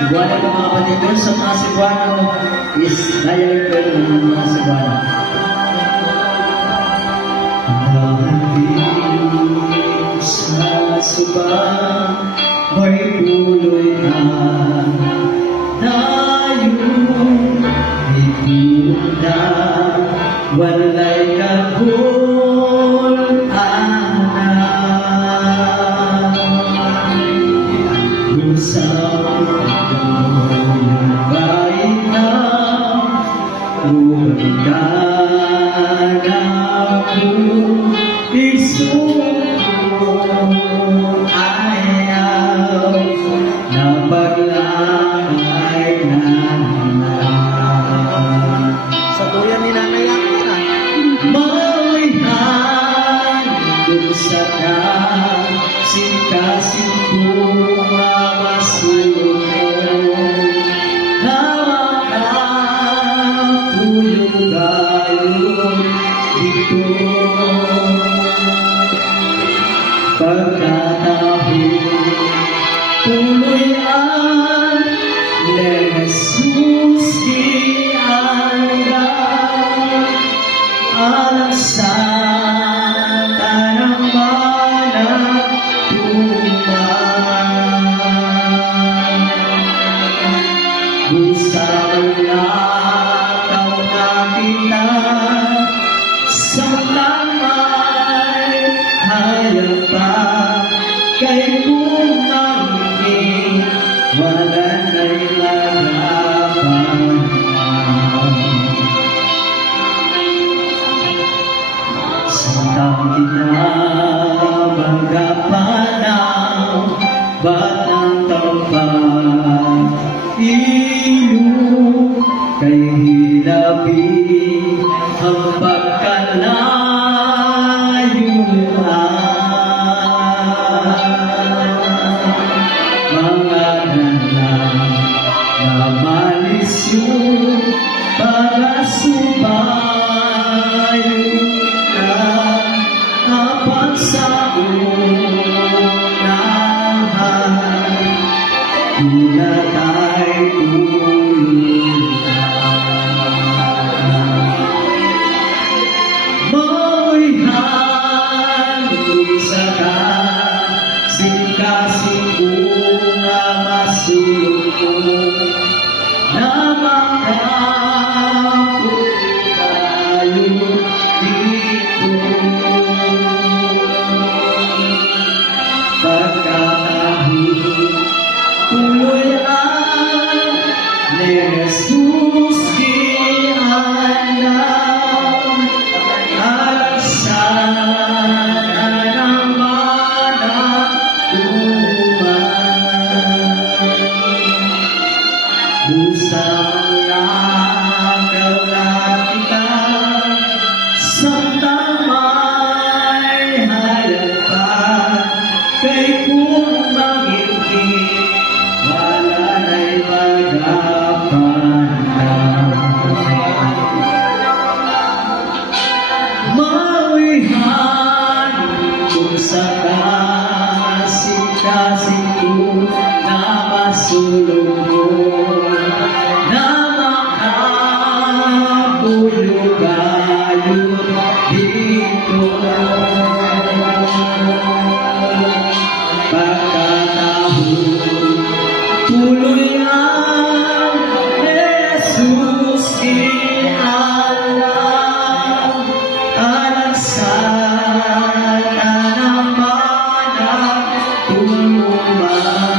Iwanan ng mga kapatid doon sa mga Cebuano is dialect ko ng mga Cebuano. Dahil sa suba, may tuloy na tayo, itunda, walay kahul-anak. Usap baik na aku isuko ayaw na paglangay na Sa tuyan ni Nanay Yaki na. maulihan dun sa kasing bunga masulong nakakapulog-alog ito pagkatahong tuloy ang Jesus di alasan tanang manang Usang lakaw na kita sa kamay hayang pa kay kumangin wala na'y magapan Sintang kinabagapanaw batang tampang ilo kay hilabi ang pagkalayuan mga nalang na malisyo para subayo ka apat sa unahan Tula tayo maulihan sa kasing bunga masulong na makapulog tayo dito pagkatahong tuloy ang Jesus di alam alasan ng manang Usang lakaw na kita sa tamay hayag pa kay kung magiging wala na'y magapan maulihan kung sa kasing na masulong na makapulog-alog dito pagkatahong tuloy ang Jesus ialam alasan ka naman ang tulungan